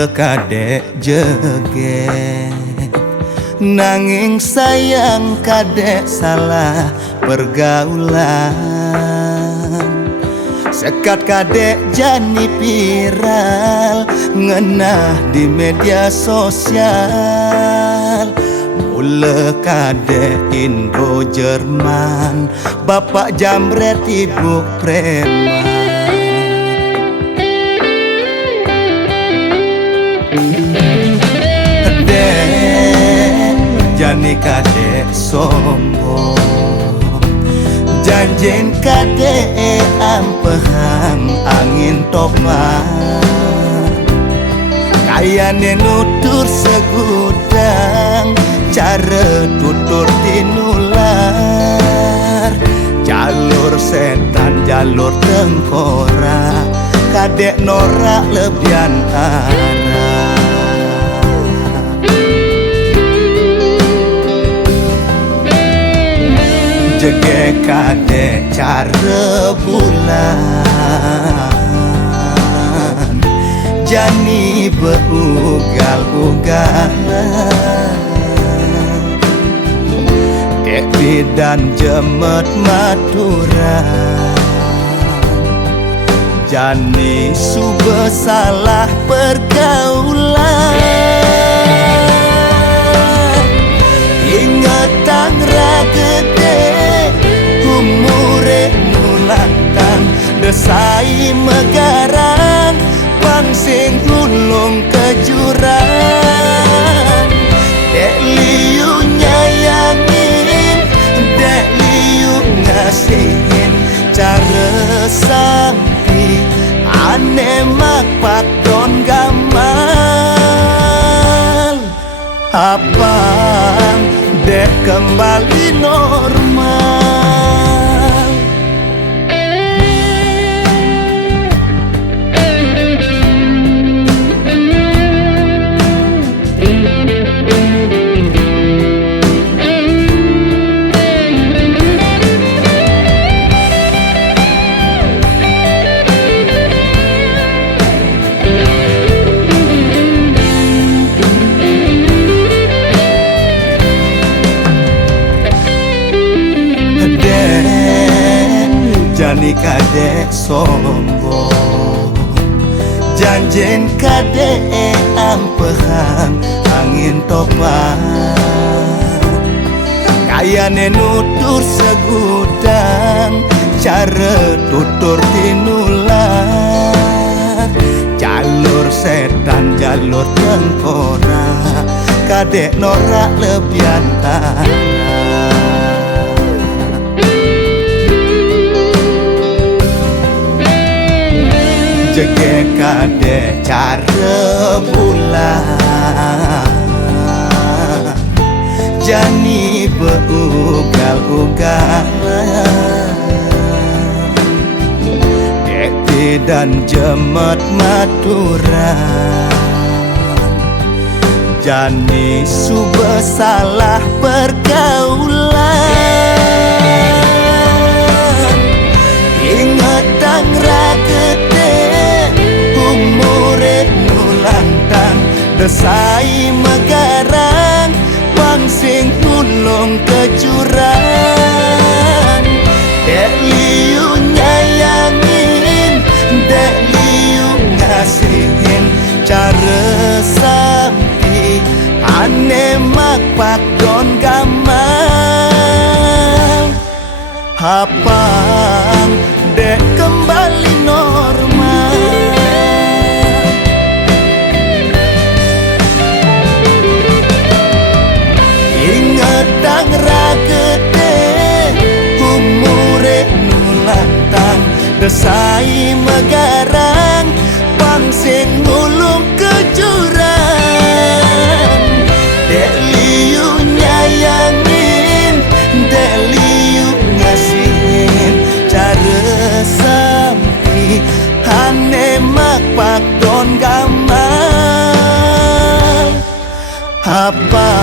mula kadek jeget nanging sayang kadek salah pergaulan. Sekat kadek jani viral ngenah di media sosial. Mula kadek Indo Jerman, bapak jamret ibu preman. Jani kadek sombong, janjin kadek ampehang angin topan. Kayane nutur segudang, cara tutur tinular. Jalur setan jalur tengkorak, kadek norak lebihan arah. Jege kadek cara bulan, jani beugal-ugalan. Dek bidan jemet maturan, jani sube salah pergaulan. Ingat tangra gede umure nulantang, desai megarang pangsing hulung ke jurang. Dek liu nyayangin, dek liu ngasihin, cara sampi ane makpak don gamal. Apang dek kembali normal. Jani kadek sombong, janjin kadek ampehang angin topan. Kayane nutur segudang, cara tutur tinular. Jalur setan jalur tengkorak, kadek norak lebihan arah. Jege kadek cara bulan, jani beugal-ugalan. Dek bidan jemet maturan, jani sube salah pergaulan. Ingat tangra gede umure nulantang, desai megarang pangsing hulung ke jurang. Dek liu nyayangin, dek liu ngasihin, cara sampi ane makpak don gamal. Hapang dek kembali normal. Ingat tangra gede umure nulantang, desai megarang pangsing ngulung ke jurang. Dek liu nyayangin, dek liu ngasihin, cara sampi ane makpak don gamal. Apa